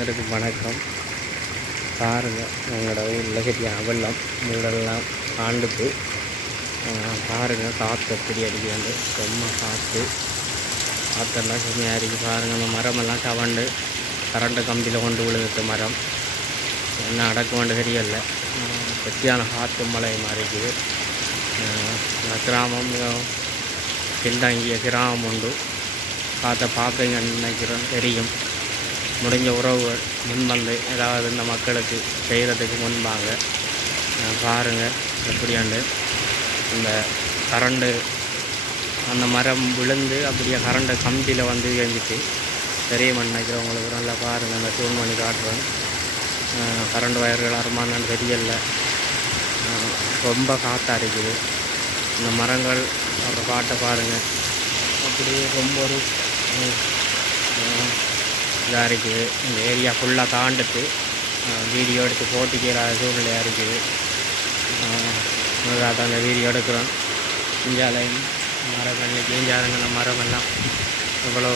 அனைவருக்கும் வணக்கம். பாருங்கள், எங்களோட ஊரில் சரியான வெள்ளம் வீடெல்லாம் ஆண்டுக்கு. பாருங்கள், காற்று எப்படி அடிக்கிறது, ரொம்ப காற்றெல்லாம் செம்மையாக இருக்குது. பாருங்கள், அந்த மரமெல்லாம் கவண்டு கரண்ட்டு கம்பியில் கொண்டு விழுந்துட்டு மரம் என்ன அடக்குமெண்டு தெரியல. சரியான காற்று மழையுமா இருக்குது. இந்த கிராமம் பின்தங்கிய கிராமம் உண்டு. பார்ப்பீங்கன்னு நினைக்கிறேன், தெரியும். முடிஞ்ச உறவுகள் முன்வந்து ஏதாவது இந்த மக்களுக்கு செய்கிறதுக்கு முன்பாங்க. பாருங்கள் எப்படியாண்டு இந்த கரண்டு அந்த மரம் விழுந்து அப்படியே கரண்டு கம்பியில் வந்து இயங்கிச்சு. பெரிய மண் நினைக்கிறவங்களுக்கு நல்லா பாருங்கள், அந்த டூன் பண்ணி காட்டுறேன். கரண்ட் வயர்கள் அருமானான்னு தெரியல. ரொம்ப காற்றா இருக்குது. இந்த மரங்கள் அப்புறம் காட்டை பாருங்கள், அப்படியே ரொம்ப ஒரு இதாக இருக்குது. இந்த ஏரியா ஃபுல்லாக தாண்டுட்டு வீடியோ எடுத்து போட்டிக்கிற சூழ்நிலையாக இருக்குது. அதான் அந்த வீடியோ எடுக்கிறோம். இஞ்சாலையும் மரங்கள் கீஞ்சாருங்க. அந்த மரமெல்லாம் எவ்வளோ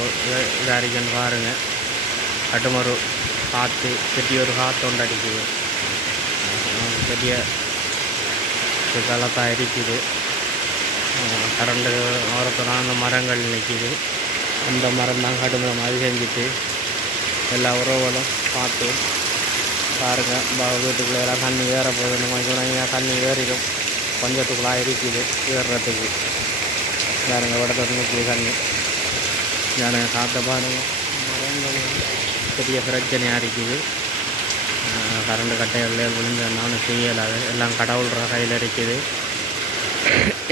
இதாக இருக்குன்னு பாருங்கள். கட்டுமரு காற்று பெரிய ஒரு காற்று ஒன்று அடிக்குது. பெரிய கலத்தாக இருக்குது. கரண்டு ஓரத்தில் அந்த மரங்கள் நிற்கிது. அந்த மரம் தான் கடுமரம் மாதிரி செஞ்சுட்டு எல்லா உறவுகளும் பார்த்து பாருங்கள். வீட்டுக்குள்ளே எல்லாம் தண்ணி ஏற போகுது. இந்த மாதிரி தண்ணி ஏறிடும். கொஞ்சத்துக்குள்ளாக இருக்குது ஏறுறதுக்கு. பாருங்கள், விடத்தோடு நிற்கிது தண்ணி. பாருங்கள், காற்றை பாருங்கள். மரங்கள் பெரிய பிரச்சனையாக இருக்குது. கரண்டு கட்டைகள் விழுந்து நானும் செய்யலாது. எல்லாம் கடவுள்ற கையில் இருக்குது.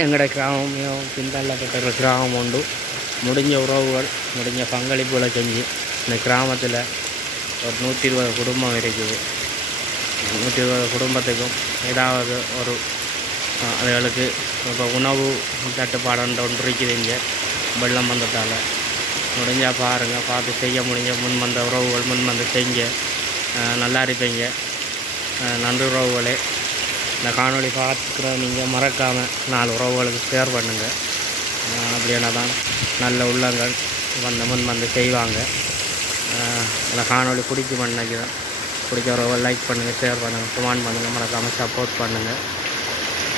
எங்களோட கிராமமே பின்தள்ளப்பட்ட கிராமம் உண்டு. முடிஞ்ச உறவுகள் முடிஞ்ச பங்களிப்புகளை செஞ்சு இந்த கிராமத்தில் ஒரு 120 குடும்பம் இருக்குது. 120 குடும்பத்துக்கும் ஏதாவது ஒரு அதுகளுக்கு இப்போ உணவு தட்டுப்பாடுன்ற ஒன்று இருக்குது. இங்கே வெள்ளம் வந்ததால் முடிஞ்சால் பாருங்கள், பார்த்து செய்ய முடிஞ்ச முன்வந்த உறவுகள் முன்வந்து செஞ்ச நல்லா இருப்பீங்க. நன்றி உறவுகளே. இந்த காணொளி பார்த்துக்கிற நீங்கள் மறக்காமல் 4 உறவுகளுக்கு ஷேர் பண்ணுங்கள். அப்படின்னா தான் நல்ல உள்ளங்கள் முன் வந்து செய்வாங்க. இந்த காணொளி பிடிக்குமென்னு நினைக்கிறேன். பிடிச்ச உறவுகள் லைக் பண்ணுங்கள், ஷேர் பண்ணுங்கள், கமெண்ட் பண்ணுங்கள், மறக்காமல் சப்போர்ட் பண்ணுங்கள்.